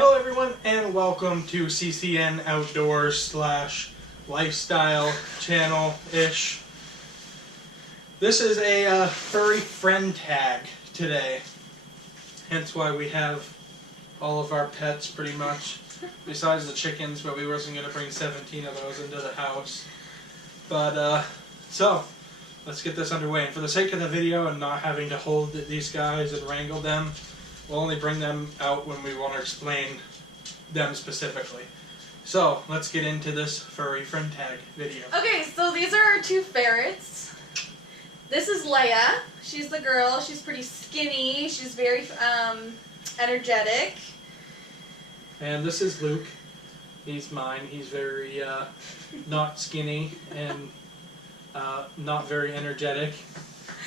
Hello everyone and welcome to CCN Outdoors / Lifestyle channel-ish. This is a furry friend tag today, hence why we have all of our pets pretty much, besides the chickens, but we wasn't going to bring 17 of those into the house. But so, let's get this underway. And for the sake of the video and not having to hold these guys and wrangle them, we'll only bring them out when we want to explain them specifically. So, let's get into this furry friend tag video. Okay, so these are our two ferrets. This is Leia. She's the girl. She's pretty skinny. She's very energetic. And this is Luke. He's mine. He's very not skinny and not very energetic.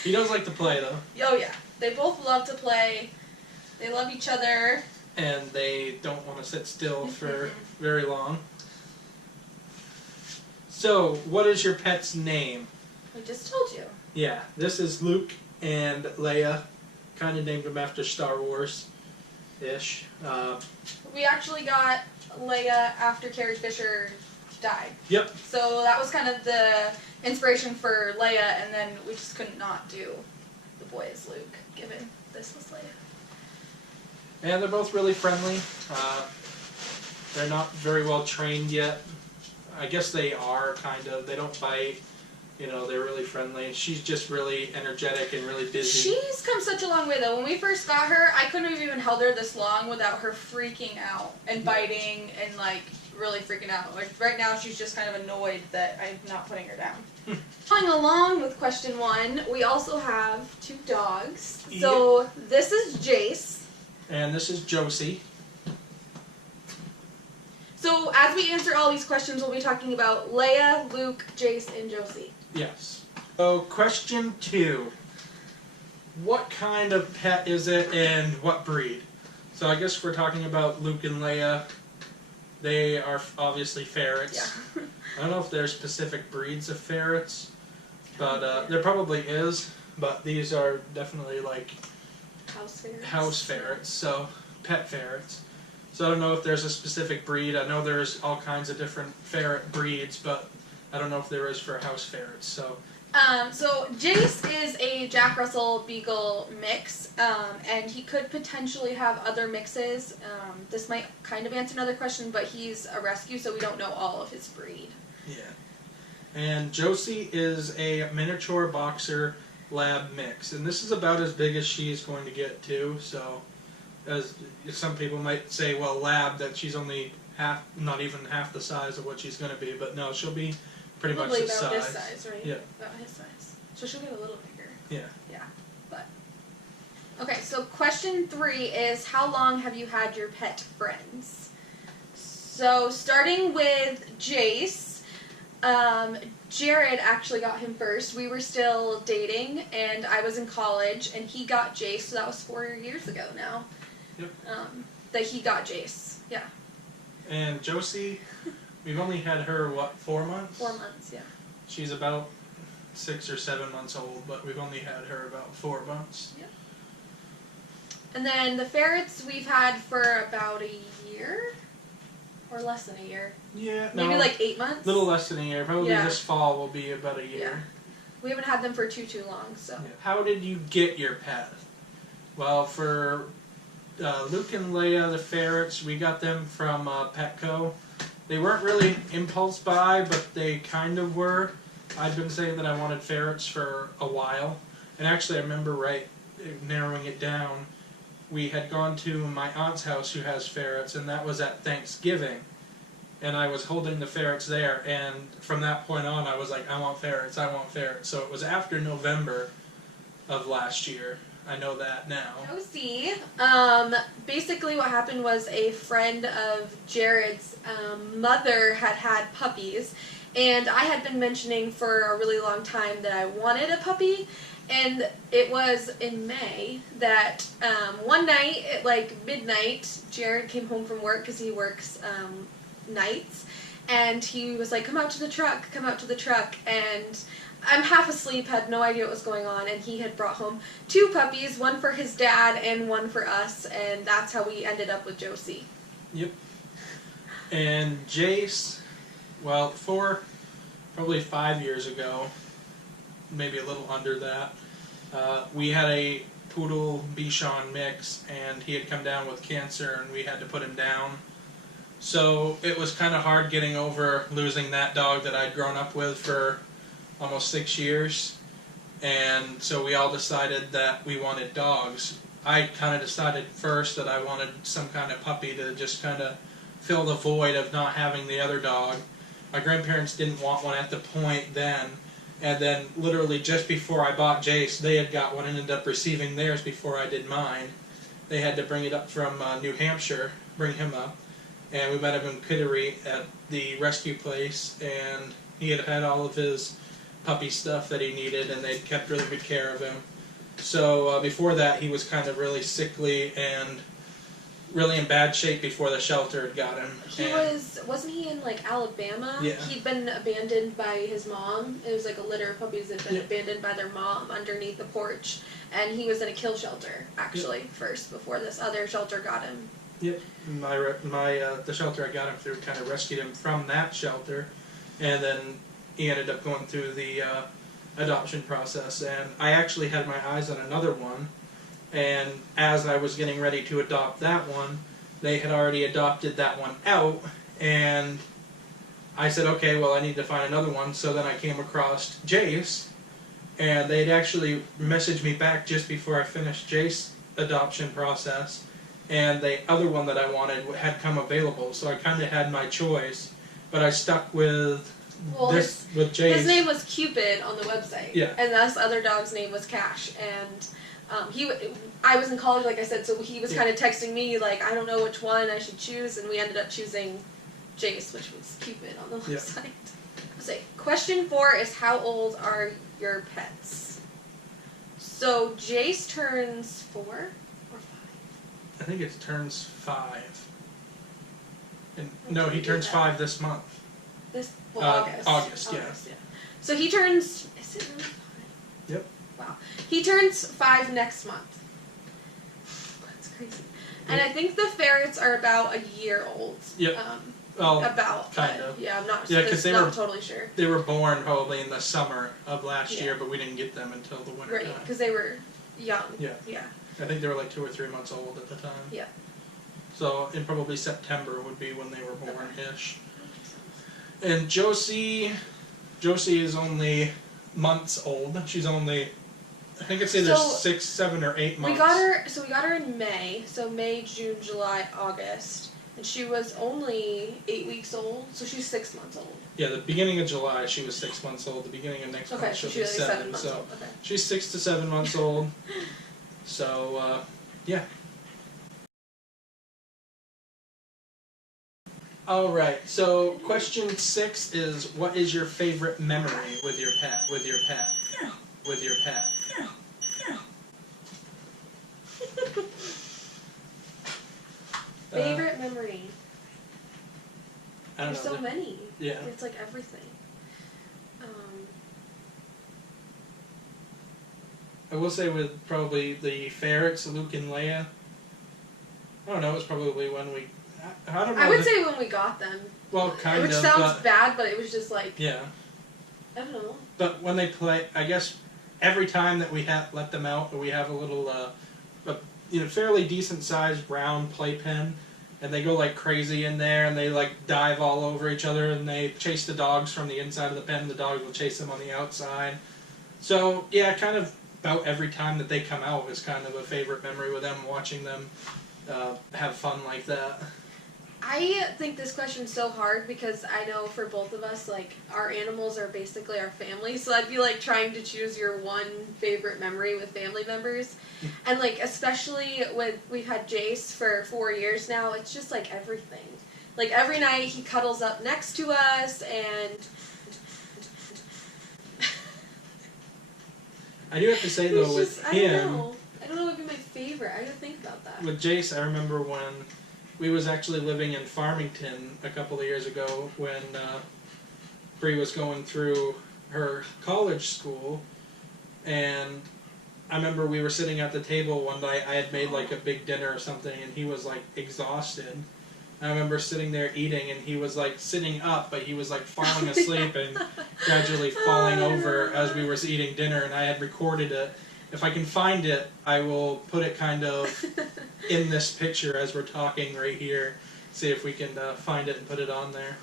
He does like to play though. Oh yeah, they both love to play. They love each other. And they don't want to sit still for very long. So, what is your pet's name? I just told you. Yeah, this is Luke and Leia. Kind of named them after Star Wars-ish. We actually got Leia after Carrie Fisher died. Yep. So that was kind of the inspiration for Leia, and then we just couldn't not do the boy as Luke, given this was Leia. And they're both really friendly. They're not very well trained yet. I guess they are, kind of. They don't bite. You know, they're really friendly. She's just really energetic and really busy. She's come such a long way, though. When we first got her, I couldn't have even held her this long without her freaking out and biting and, like, really freaking out. Like, right now, she's just kind of annoyed that I'm not putting her down. Going along with question 1, we also have 2 dogs. So, this is Jace. And this is Josie. So, as we answer all these questions, we'll be talking about Leia, Luke, Jace, and Josie. Yes. So, question 2. What kind of pet is it and what breed? So, I guess we're talking about Luke and Leia. They are obviously ferrets. Yeah. I don't know if there's specific breeds of ferrets, but there probably is. But these are definitely like house ferrets, so pet ferrets. So I don't know if there's a specific breed. I know there's all kinds of different ferret breeds, but I don't know if there is for house ferrets. So Jace is a Jack Russell Beagle mix, and he could potentially have other mixes. This might kind of answer another question, but he's a rescue, so we don't know all of his breed. Yeah. And Josie is a miniature boxer lab mix, and this is about as big as she's going to get too. So, as some people might say, well, lab, that she's only not even half the size of what she's going to be, but no, she'll be pretty much the size. Probably about his size, right? Yeah. About his size. So she'll get a little bigger. Yeah. Yeah, but okay. So question 3 is, how long have you had your pet friends? So starting with Jace. Jared actually got him first. We were still dating, and I was in college, and he got Jace, so that was 4 years ago now. Yep. That he got Jace. Yeah. And Josie, we've only had her, what, 4 months? 4 months, yeah. She's about 6 or 7 months old, but we've only had her about 4 months. Yeah. And then the ferrets we've had for about a year? Or less than a year. Yeah. Maybe like 8 months? A little less than a year. Probably this fall will be about a year. Yeah. We haven't had them for too long, so. Yeah. How did you get your pet? Well, for Luke and Leia, the ferrets, we got them from Petco. They weren't really impulse buy, but they kind of were. I'd been saying that I wanted ferrets for a while. And actually, I remember narrowing it down. We had gone to my aunt's house who has ferrets, and that was at Thanksgiving. And I was holding the ferrets there, and from that point on, I was like, I want ferrets, I want ferrets. So it was after November of last year. I know that now. Josie. Basically what happened was a friend of Jared's mother had puppies, and I had been mentioning for a really long time that I wanted a puppy. And it was in May that one night at like midnight, Jared came home from work because he works nights, and he was like, come out to the truck, and I'm half asleep, had no idea what was going on, and he had brought home 2 puppies, one for his dad and one for us, and that's how we ended up with Josie. Yep. And Jace, well, probably 5 years ago, maybe a little under that, we had a poodle Bichon mix, and he had come down with cancer, and we had to put him down. So it was kind of hard getting over losing that dog that I'd grown up with for almost 6 years. And so we all decided that we wanted dogs. I kind of decided first that I wanted some kind of puppy to just kind of fill the void of not having the other dog. My grandparents didn't want one at the point then, and then literally just before I bought Jace, they had got one and ended up receiving theirs before I did mine. They had to bring it up from New Hampshire, bring him up, and we met him in Kittery at the rescue place, and he had had all of his puppy stuff that he needed, and they'd kept really good care of him. So before that, he was kind of really sickly and really in bad shape before the shelter had got him. Wasn't he in like Alabama? Yeah. He'd been abandoned by his mom. It was like a litter of puppies that had been abandoned by their mom underneath the porch, and he was in a kill shelter actually first before this other shelter got him. Yep, the shelter I got him through kind of rescued him from that shelter, and then he ended up going through the adoption process. And I actually had my eyes on another one. And as I was getting ready to adopt that one, they had already adopted that one out, and I said, okay, well, I need to find another one. So then I came across Jace, and they'd actually messaged me back just before I finished Jace's adoption process, and the other one that I wanted had come available, so I kind of had my choice, but I stuck with with Jace. His name was Cupid on the website, and this other dog's name was Cash, and I was in college, like I said, so he was kind of texting me, like, I don't know which one I should choose, and we ended up choosing Jace, which was Cupid on the website. So, question 4 is, how old are your pets? So, Jace turns 4 or 5? I think it turns 5. And no, he turns 5 this month. August. August, yeah. So he turns, is it really 5? Yep. Wow. He turns 5 next month. That's crazy. And I think the ferrets are about a year old. Yep. About. Kind of. Yeah, I'm not, not totally sure. They were born probably in the summer of last year, but we didn't get them until the winter time. Right, because they were young. Yeah. Yeah. I think they were like 2 or 3 months old at the time. Yeah. So in probably September would be when they were born-ish. And Josie is only months old. She's only, I think it's either 6, 7, or 8 months. We got her in May. So May, June, July, August, and she was only 8 weeks old. So she's 6 months old. Yeah, the beginning of July she was 6 months old. The beginning of next month she'll be 7. Months old. Okay. She's 6 to 7 months old. So yeah. Alright, so question 6 is, what is your favorite memory with your pet? With your pet? Favorite memory? I don't There's know. so many. Yeah. It's like everything. I will say with probably the Ferrets, Luke and Leia. I don't know, it's probably when we... I don't know. I would say when we got them. Well, kind of. Which sounds bad, but it was just like... Yeah. I don't know. But when they play, I guess every time that we let them out, we have a little, fairly decent-sized brown playpen, and they go like crazy in there, and they like dive all over each other, and they chase the dogs from the inside of the pen. The dogs will chase them on the outside. So yeah, kind of about every time that they come out is kind of a favorite memory with them, watching them have fun like that. I think this question's so hard because I know for both of us, like, our animals are basically our family, so I'd be like trying to choose your one favorite memory with family members. And like, especially with, we've had Jace for 4 years now, it's just like everything. Like, every night he cuddles up next to us, and I do have to say though, with him, I don't know what would be my favorite. I gotta think about that. with Jace, I remember when we was actually living in Farmington a couple of years ago when Bree was going through her college school, and I remember we were sitting at the table one night. I had made like a big dinner or something, and he was like exhausted. I remember sitting there eating, and he was like sitting up, but he was like falling asleep and gradually falling over as we were eating dinner, and I had recorded it. If I can find it, I will put it kind of in this picture as we're talking right here. See if we can find it and put it on there.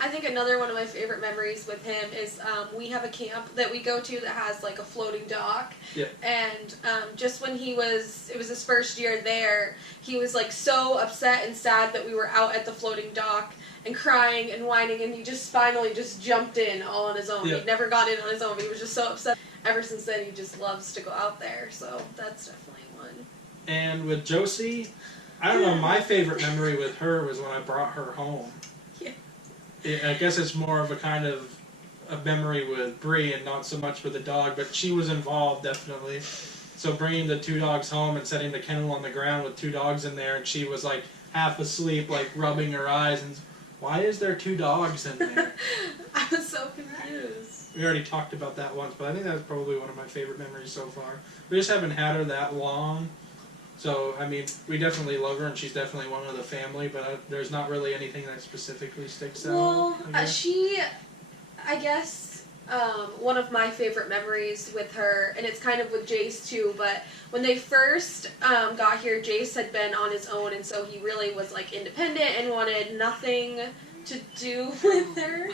I think another one of my favorite memories with him is we have a camp that we go to that has like a floating dock. Yeah. And just when it was his first year there, he was like so upset and sad that we were out at the floating dock and crying and whining, and he just finally just jumped in all on his own. Yeah. He'd never got in on his own, but he was just so upset. Ever since then, he just loves to go out there, so that's definitely one. And with Josie, I don't know, my favorite memory with her was when I brought her home. Yeah. I guess it's more of a kind of a memory with Bree and not so much with the dog, but she was involved, definitely. So bringing the 2 dogs home and setting the kennel on the ground with 2 dogs in there, and she was like half asleep, like rubbing her eyes, and why is there 2 dogs in there? I was so confused. We already talked about that once, but I think that was probably one of my favorite memories so far. We just haven't had her that long. So, I mean, we definitely love her, and she's definitely one of the family, but there's not really anything that specifically sticks out. Well, I guess, one of my favorite memories with her, and it's kind of with Jace too, but when they first got here, Jace had been on his own, and so he really was, like, independent and wanted nothing to do with her.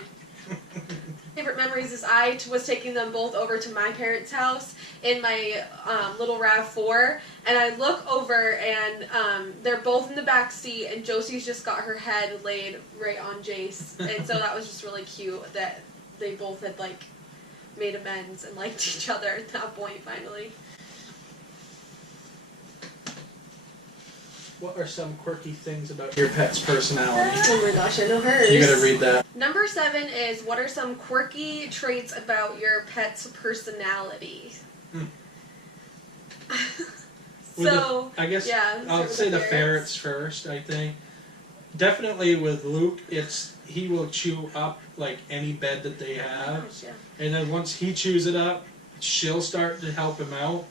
Favorite memories is I was taking them both over to my parents' house in my little RAV4, and I look over and they're both in the back seat, and Josie's just got her head laid right on Jace, and so that was just really cute that they both had like made amends and liked each other at that point finally. What are some quirky things about your pet's personality? Oh my gosh, I know hers. You gotta read that. Number 7 is, what are some quirky traits about your pet's personality? So, I guess yeah, I'll say the ferrets first, I think. Definitely with Luke, he will chew up like any bed that they have. Yeah. And then once he chews it up, she'll start to help him out.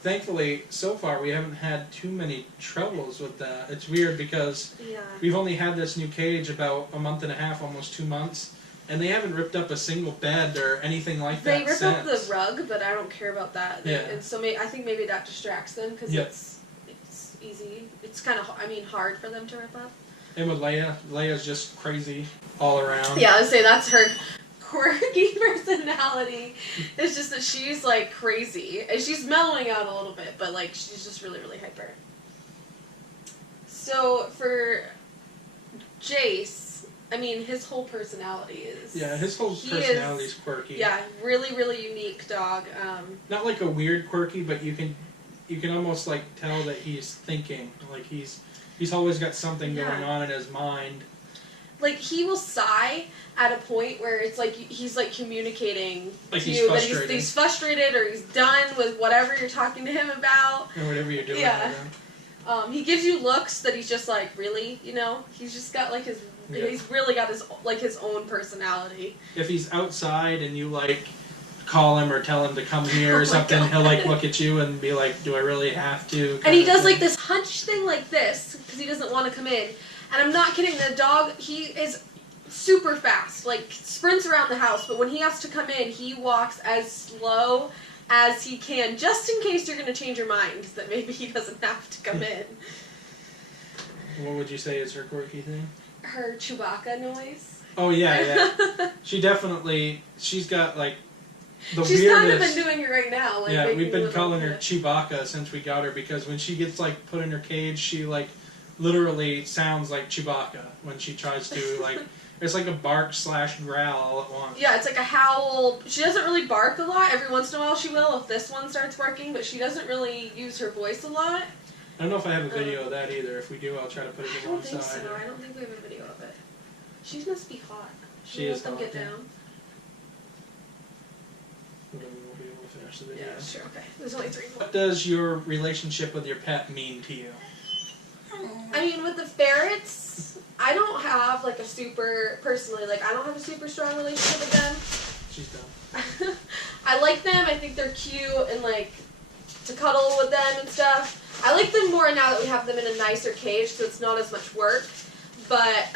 Thankfully, so far, we haven't had too many troubles with that. It's weird because we've only had this new cage about a month and a half, almost 2 months, and they haven't ripped up a single bed or anything like that They rip since. up the rug, but I don't care about that. Yeah. And so I think maybe that distracts them because it's easy. It's kind of, hard for them to rip up. And with Leia's just crazy all around. Yeah, I would say that's her quirky personality. It's just that she's like crazy, and she's mellowing out a little bit, but like she's just really, really hyper. So for Jace, his whole personality is... Yeah, his whole personality is quirky. Yeah, really, really unique dog. Not like a weird quirky, but you can almost like tell that he's thinking. Like he's always got something going on in his mind. Like, he will sigh at a point where it's like he's like communicating like to he's you frustrated. that he's frustrated or he's done with whatever you're talking to him about. Or whatever you're doing. Yeah. He gives you looks that he's just like, really? He's just got like he's really got his own personality. If he's outside and you like call him or tell him to come here or something, God. he'll like look at you and be like, do I really have to? And he does like this hunch thing like this because he doesn't want to come in. And I'm not kidding, the dog, he is super fast, like sprints around the house, but when he has to come in, he walks as slow as he can, just in case you're going to change your mind that maybe he doesn't have to come in. What would you say is her quirky thing? Her Chewbacca noise. Oh yeah. She's got like the She's weirdest... kind of been doing it right now. Like, yeah, we've been calling her bit. Chewbacca since we got her because when she gets like put in her cage, she like literally sounds like Chewbacca when she tries to like. It's like a bark/growl all at once. Yeah, it's like a howl. She doesn't really bark a lot. Every once in a while she will if this one starts barking, but she doesn't really use her voice a lot. I don't know if I have a video of that either. If we do, I'll try to put it I alongside. don't think so. I don't think we have a video of it. She must be hot. She is let them hot, get yeah. down. We'll be able to finish the video. Yeah, sure. Okay. There's only 3 more. What does your relationship with your pet mean to you? With the ferrets, I don't have like a super, personally, like I don't have a super strong relationship with them. She's done. I like them. I think they're cute and like to cuddle with them and stuff. I like them more now that we have them in a nicer cage, so it's not as much work. But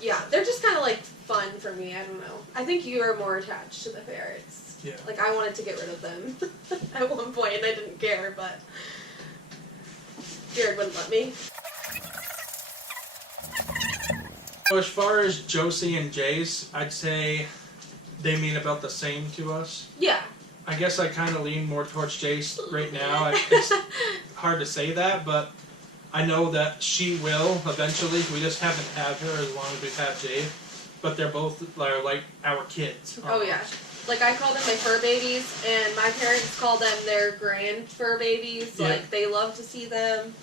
yeah, they're just kind of like fun for me. I don't know. I think you are more attached to the ferrets. Yeah. Like I wanted to get rid of them at one point, and I didn't care, but Jared wouldn't let me. So as far as Josie and Jace, I'd say they mean about the same to us. Yeah. I guess I kind of lean more towards Jace right now. It's hard to say that, but I know that she will eventually. We just haven't had her as long as we've had Jace. But they're both like our kids. Oh yeah. Like I call them my fur babies, and my parents call them their grand fur babies. Yeah. Like they love to see them.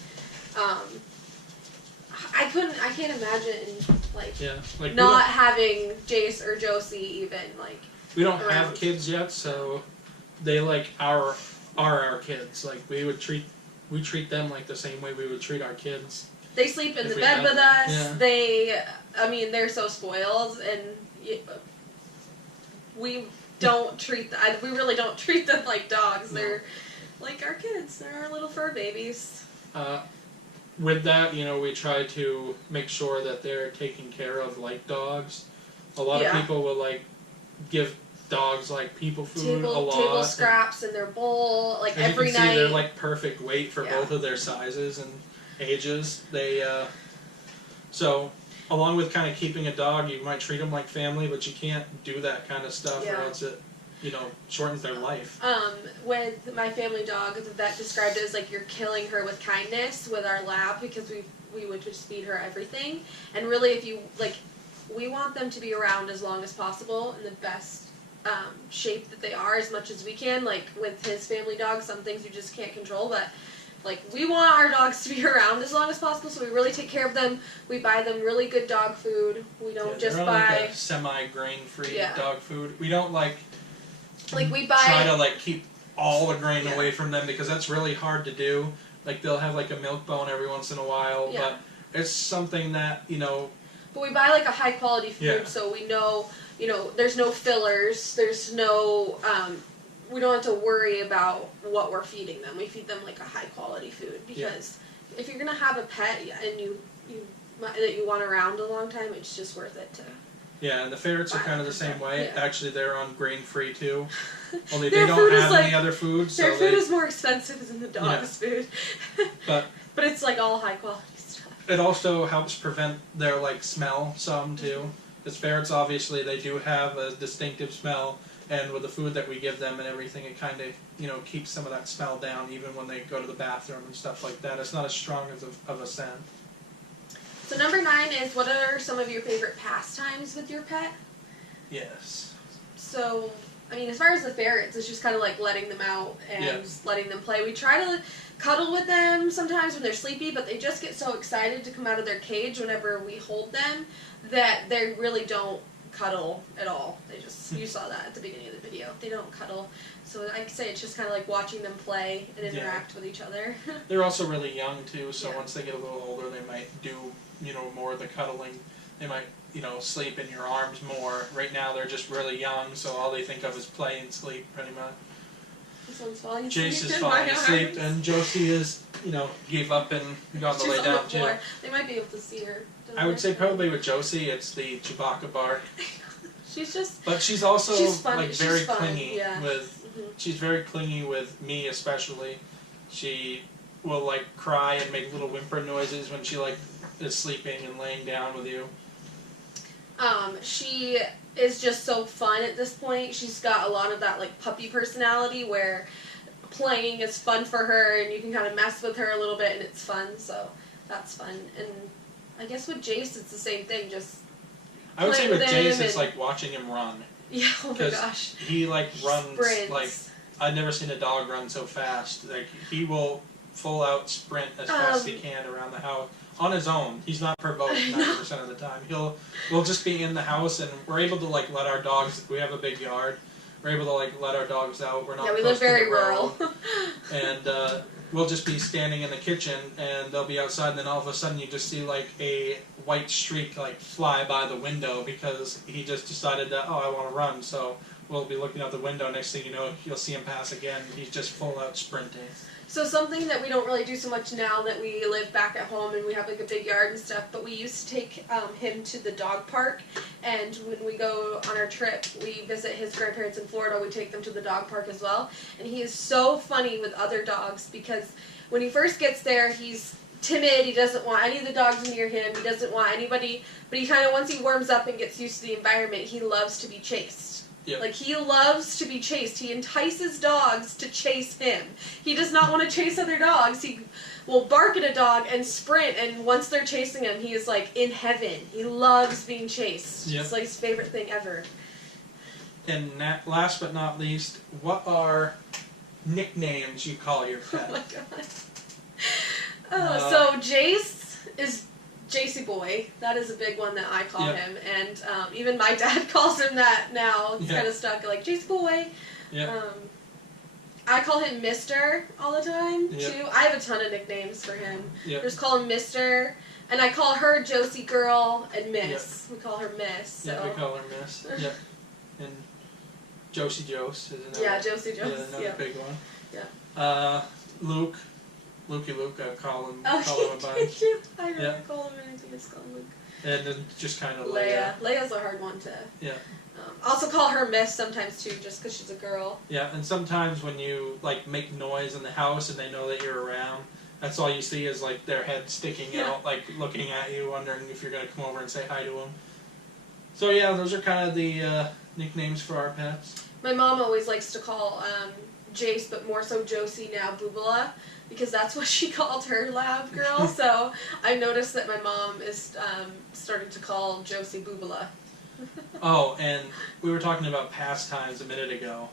I can't imagine like not having Jace or Josie even like. We don't around. have kids yet, so they like are our kids. Like we treat them like the same way we would treat our kids. They sleep in the bed with us. Yeah. They're so spoiled, and we don't treat we really don't treat them like dogs. No. They're like our kids. They're our little fur babies. With that, we try to make sure that they're taken care of like dogs. A lot of people will like give dogs like people food a lot. Table scraps in their bowl, like as every you can night. See, they're like perfect weight for both of their sizes and ages. They so along with kind of keeping a dog, you might treat them like family, but you can't do that kind of stuff or else it shortens their life. With my family dog, the vet described it as like you're killing her with kindness with our lab, because we would just feed her everything. And really, if you like, we want them to be around as long as possible in the best shape that they are, as much as we can. Like with his family dog, some things you just can't control, but like we want our dogs to be around as long as possible, so we really take care of them. We buy them really good dog food. We don't just buy like a semi-grain-free dog food. We don't we buy try to like keep all the grain away from them, because that's really hard to do. Like they'll have like a milk bone every once in a while, but it's something that But we buy like a high quality food, so we know there's no fillers. There's no we don't have to worry about what we're feeding them. We feed them like a high quality food, because if you're gonna have a pet and that you want around a long time, it's just worth it to. Yeah, and the ferrets are kind of the same way. Yeah. Actually, they're on grain-free too. Only they don't have any other food. Their food is more expensive than the dog's food. But it's like all high quality stuff. It also helps prevent their like smell some too. Because ferrets, obviously, they do have a distinctive smell. And with the food that we give them and everything, it kind of, keeps some of that smell down, even when they go to the bathroom and stuff like that. It's not as strong of a scent. So number 9 is, what are some of your favorite pastimes with your pet? Yes. So, as far as the ferrets, it's just kind of like letting them out and letting them play. We try to cuddle with them sometimes when they're sleepy, but they just get so excited to come out of their cage whenever we hold them that they really don't cuddle at all. They just, you saw that at the beginning of the video. They don't cuddle. So I'd say it's just kind of like watching them play and interact with each other. They're also really young too, so once they get a little older, they might do, more of the cuddling. They might, sleep in your arms more. Right now they're just really young, so all they think of is play and sleep, pretty much. This one's falling Jace is falling asleep, and Josie is, gave up and gone the way down too. They might be able to see her. I would say probably with Josie, it's the Chewbacca bark. But she's also very clingy with. She's very clingy with me, especially. She will cry and make little whimper noises when she is sleeping and laying down with you. She is just so fun at this point. She's got a lot of that puppy personality where playing is fun for her, and you can kind of mess with her a little bit, and it's fun. So that's fun. And I guess with Jace, it's the same thing. Just I would say with Jace, it's like watching him run. Yeah, oh my gosh. He runs Sprints. I've never seen a dog run so fast. He will full out sprint as fast as he can around the house on his own. He's not provoked 90% of the time. We'll just be in the house, and we're able to let our dogs. We have a big yard. We're able to let our dogs out. We're not. Yeah, we live very rural. And we'll just be standing in the kitchen, and they'll be outside, and then all of a sudden you just see a white streak fly by the window because he just decided that, I want to run. So we'll be looking out the window. Next thing you know, you'll see him pass again. He's just full out sprinting. So something that we don't really do so much now that we live back at home and we have like a big yard and stuff, but we used to take him to the dog park, and when we go on our trip, we visit his grandparents in Florida, we take them to the dog park as well, and he is so funny with other dogs because when he first gets there, he's timid, he doesn't want any of the dogs near him, he doesn't want anybody, but he kind of, once he warms up and gets used to the environment, he loves to be chased. Yep. Like, he loves to be chased. He entices dogs to chase him. He does not want to chase other dogs. He will bark at a dog and sprint, and once they're chasing him, he is, like, in heaven. He loves being chased. Yep. It's, like, his favorite thing ever. And last but not least, what are nicknames you call your pet? Oh, my God. So, Jace is JC Boy. That is a big one that I call him, and even my dad calls him that now. It's kind of stuck, like, JC Boy. Yeah. I call him Mister all the time, too. I have a ton of nicknames for him. Yep. Just call him Mister, and I call her Josie Girl and Miss. We call her Miss. So. Yeah, we call her Miss. Yep. And Josie Jose is another. Yeah, Josie Jose. Yeah, another big one. Yeah. Luke. Luke, I call him Oh, a bunch. I never call him anything, just call him Luke. And then just kind of Leia. Leia's a hard one to... Yeah. Also call her Miss sometimes, too, just because she's a girl. Yeah, and sometimes when you, like, make noise in the house and they know that you're around, that's all you see is, like, their head sticking out, like, looking at you, wondering if you're going to come over and say hi to them. So, yeah, those are kind of the nicknames for our pets. My mom always likes to call Jace, but more so Josie now, Boobala, because that's what she called her lab girl. So I noticed that my mom is starting to call Josie Boobala. Oh, and we were talking about pastimes a minute ago.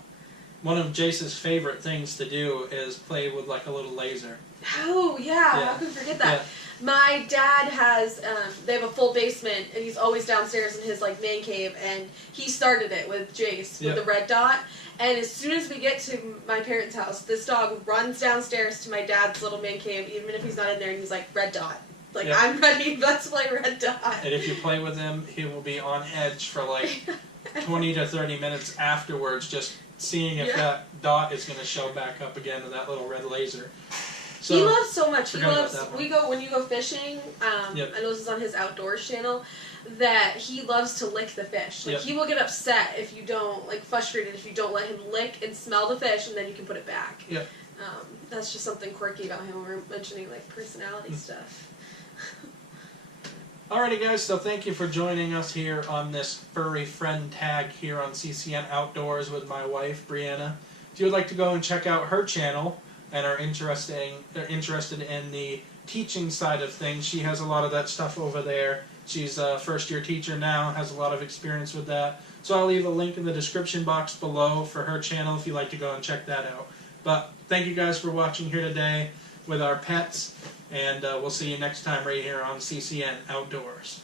One of Jace's favorite things to do is play with, like, a little laser. Oh, yeah. How could I forget that? Yeah. My dad has, they have a full basement, and he's always downstairs in his, like, man cave, and he started it with Jace, with the red dot, and as soon as we get to my parents' house, this dog runs downstairs to my dad's little man cave, even if he's not in there, and he's like, red dot. Like, I'm ready, let's play red dot. And if you play with him, he will be on edge for, like, 20 to 30 minutes afterwards, just seeing if that dot is going to show back up again to that little red laser. So, he loves so much. He loves. When you go fishing. I know this is on his outdoors channel. That he loves to lick the fish. Like he will get upset if you don't, like, frustrated if you don't let him lick and smell the fish, and then you can put it back. Yep. That's just something quirky about him. We're mentioning, like, personality stuff. Alrighty, guys. So thank you for joining us here on this furry friend tag here on CCN Outdoors with my wife Brianna. If you would like to go and check out her channel and are interested in the teaching side of things, she has a lot of that stuff over there. She's a first-year teacher now, has a lot of experience with that. So I'll leave a link in the description box below for her channel if you'd like to go and check that out. But thank you guys for watching here today with our pets, and we'll see you next time right here on CCN Outdoors.